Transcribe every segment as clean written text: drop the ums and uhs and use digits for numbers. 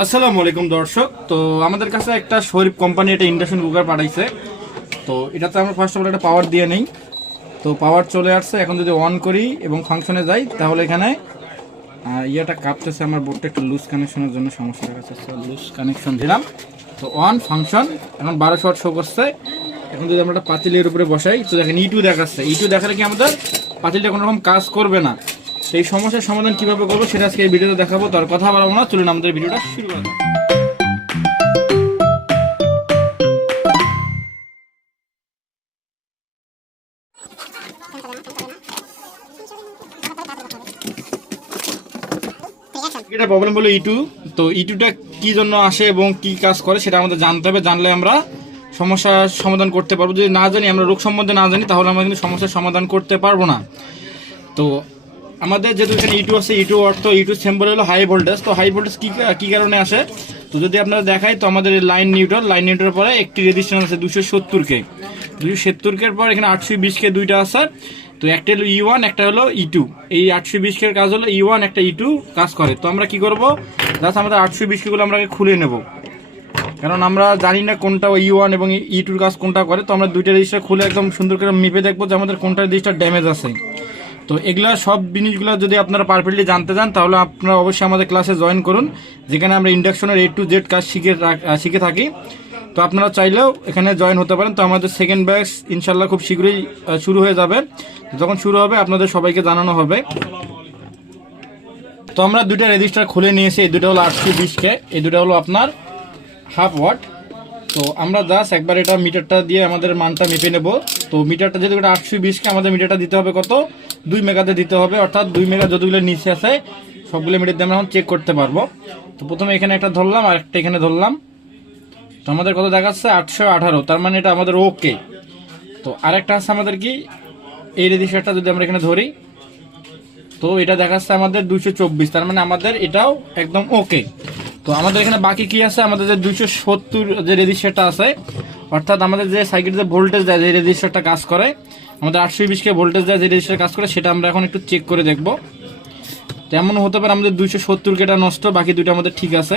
আসসালামু আলাইকুম দর্শক। তো আমাদের কাছে একটা শরীফ কোম্পানি একটা ইন্ডাকশন কুকার পাঠাইছে। তো এটাতে আমরা ফার্স্ট অফ অল একটা পাওয়ার দিয়ে নেই। তো পাওয়ার চলে আসছে। এখন যদি অন করি এবং ফাংশনে যাই তাহলে এখানে ইয়েটা কাঁপতেছে। আমার বোর্ডটা একটু লুজ কানেকশনের জন্য সমস্যা দেখাচ্ছে। লুজ কানেকশন দিলাম। তো অন ফাংশন এখন 1200 ওয়াট শো করছে। এখন যদি আমরা একটা পাতিলের উপরে বসাই তো দেখেন ইটু দেখাচ্ছে। ইটু দেখালে কি আমাদের পাতিলটা কোনো রকম কাজ করবে না। এই সমস্যার সমাধান কিভাবে করবো সেটা আজকে এই ভিডিওতে দেখাবো। তার কথা বলবো না, চলুন আমাদের ভিডিওটা শুরু করা যাক। এটা প্রবলেম বলো ইটু। তো ইটুটা কি জন্য আসে এবং কি কাজ করে সেটা আমাদের জানতে হবে। জানলে আমরা সমস্যার সমাধান করতে পারবো। যদি না জানি, আমরা রোগ সম্বন্ধে না জানি, তাহলে আমরা কিন্তু সমস্যার সমাধান করতে পারবো না। তো আমাদের যেহেতু এখানে ইটু আছে, ইটু অর্থ ইটু সিম্বল হলো হাই ভোল্টেজ। তো হাই ভোল্টেজ কি কারণে আসে, তো যদি আপনারা দেখাই তো আমাদের লাইন নিউট্রাল পরে একটি রেজিস্ট্যান্স আছে 270K। 270K পর এখানে 820K দুইটা আছে। তো একটা হলো E1, একটা হলো E2। এই 820K কাজ হলো E1, একটা E2 কাজ করে। তো আমরা কি করবো, জাস্ট আমাদের 820K গুলো আমরা খুলে নেব, কারণ আমরা জানি না কোনটা E1 এবং E2 কাজ কোনটা করে। তো আমরা দুইটা রেজিস্টার খুলে একদম সুন্দর করে মেপে দেখবো যে আমাদের কোনটা রেজিস্টার ড্যামেজ আছে। তো এগুলা সব জিনিসগুলো যদি আপনারা পারফেক্টলি জানতে চান তাহলে আপনারা অবশ্যই আমাদের ক্লাসে জয়েন করুন, যেখানে আমরা ইন্ডাকশনের A to Z কাজ শিখে থাকি। তো আপনারা চাইলেও এখানে জয়েন হতে পারেন। তো আমাদের সেকেন্ড ব্যাচ ইনশাল্লাহ খুব শীঘ্রই শুরু হয়ে যাবে। যখন শুরু হবে আপনাদের সবাইকে জানানো হবে। তো আমরা দুইটা রেজিস্টার খুলে নিয়েছি। এই দুটো হলো 820K, এই দুটো হলো আপনার 1/2 ওয়াট। তো আমরা জাস্ট একবার এটা মিটারটা দিয়ে আমাদের মানটা মেপে নেব। তো মিটারটা যেহেতু এটা 820K, আমাদের মিটারটা দিতে হবে কত, 2 মেগাতে দিতে হবে। অর্থাৎ 2 মেগা যতগুলো নিচে আছে সবগুলো মিটার দিয়ে আমরা এখন চেক করতে পারবো। তো প্রথমে এখানে একটা ধরলাম আর একটা এখানে ধরলাম। তো আমাদের কত দেখাচ্ছে 818, তার মানে এটা আমাদের ওকে। তো আরেকটা আছে আমাদের কি, এই রেজিস্টারটা যদি আমরা এখানে ধরি তো এটা দেখাচ্ছে আমাদের 224, তার মানে আমাদের এটাও একদম ওকে। তো আমাদের এখানে বাকি কি আছে, আমাদের যে 270 যে রেজিস্টারটা আছে, অর্থাৎ আমাদের যে সাইকেল যে ভোল্টেজ দেয় যে রেজিস্টারটা কাজ করে, আমাদের 820K ভোল্টেজ দেয় যে রেজিস্টার কাজ করে, সেটা আমরা এখন একটু চেক করে দেখব। তেমন হতে পারে আমাদের 270Kটা নষ্ট, বাকি দুটো আমাদের ঠিক আছে।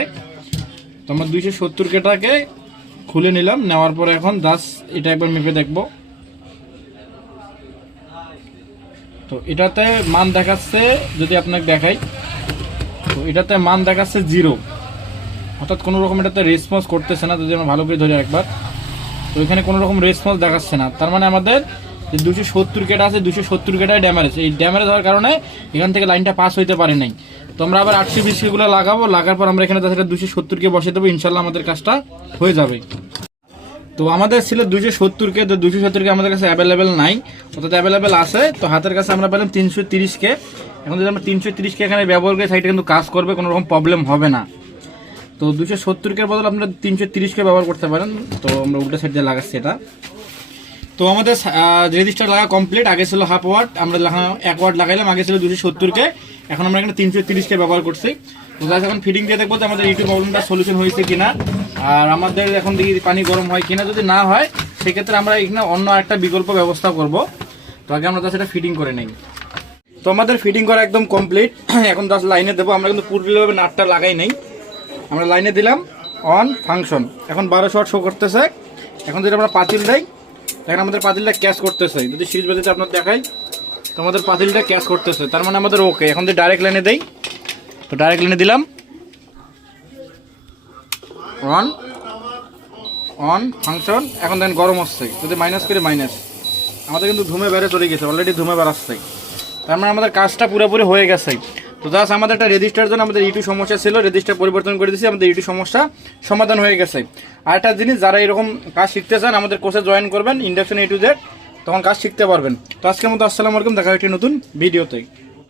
তো আমরা 270Kটাকে খুলে নিলাম, নেওয়ার পরে এখন জাস্ট এটা একবার মেপে দেখব। তো এটাতে মান দেখাচ্ছে, যদি আপনাকে দেখাই, তো এটাতে মান দেখাচ্ছে 0, অর্থাৎ কোনো রকম এটাতে রেসপন্স করতেছে না। যদি আমরা ভালো করে ধরি একবার, তো এখানে কোনো রকম রেসপন্স দেখাচ্ছে না। তার মানে আমাদের যে 270Kটা আছে, 270Kটাই ড্যামেজ। এই ড্যামেজ হওয়ার কারণে এখান থেকে লাইনটা পাস হইতে পারে নাই। তো আমরা আবার 820K গুলো লাগাবো, লাগার পর আমরা এখানে তাছাড়া 270K বসিয়ে দেবো, ইনশাল্লাহ আমাদের কাজটা হয়ে যাবে। তো আমাদের ছিল 270K, তো 270K আমাদের কাছে অ্যাভেলেবেল নাই, অর্থাৎ অ্যাভেলেবেল আছে। তো হাতের কাছে আমরা পেলাম 330K। এখন যদি আমরা 330K এখানে ব্যবহার করি, সাইটে কিন্তু কাজ করবে, কোনো রকম প্রবলেম হবে না। তো 270K বদলে আপনারা 330K ব্যবহার করতে পারেন। তো আমরা উল্টা সাইড দিয়ে লাগাচ্ছি এটা। তো আমাদের রেজিস্টার লাগা কমপ্লিট। আগে ছিল 1/2 ওয়াট, আমরা 1 ওয়াট লাগাইলাম। আগে ছিল 270K, এখন আমরা এখানে 330K ব্যবহার করছি। তো গাছ এখন ফিটিং দিয়ে দেখবো যে আমাদের ইউটিউব প্রবলেমটা সলিউশন হয়েছে কিনা, আর আমাদের এখন দেখি পানি গরম হয় কিনা। যদি না হয় সেক্ষেত্রে আমরা এখানে অন্য একটা বিকল্প ব্যবস্থা করব। তো আগে আমরা সেটা ফিটিং করে নিই। তো আমাদের ফিটিং করা একদম কমপ্লিট। এখন জাস্ট লাইনে দেবো। আমরা কিন্তু পুরোপুরিভাবে নাটটা লাগাই নাই, আমরা লাইনে দিলাম, অন ফাংশন। এখন 1200 ওয়াট শো করতেছে। এখন যদি আমরা পাতিল দেই, এখন আমাদের পাতিলটা ক্যাশ করতেছে। যদি সিরিজ বাজেতে আপনার দেখাই, তো আমাদের পাতিলটা ক্যাশ করতেছে, তার মানে আমাদের ওকে। এখন যদি ডাইরেক্ট লাইনে দেই, তো ডাইরেক্ট লাইনে দিলাম, অন অন ফাংশন। এখন দেখেন গরম হচ্ছে। যদি মাইনাস করে মাইনাস, আমাদের কিন্তু ধুমে বেড়ে চলে গেছে, অলরেডি ধুমে বেড়াচ্ছে। তার মানে আমাদের কাজটা পুরোপুরি হয়ে গেছে। তো জাস্ট আমাদের একটা রেজিস্টার জন্য আমাদের ইটু সমস্যা ছিল, রেজিস্টার পরিবর্তন করে দিয়েছি, আমাদের ইটু সমস্যা সমাধান হয়ে গেছে। আর একটা জিনিস, যারা এরকম কাজ শিখতে চান আমাদের কোর্সে জয়েন করবেন, ইন্ডাকশন A to Z, তখন কাজ শিখতে পারবেন। তো আজকের মতো আসসালামু আলাইকুম, দেখা হয় একটি নতুন ভিডিওতে।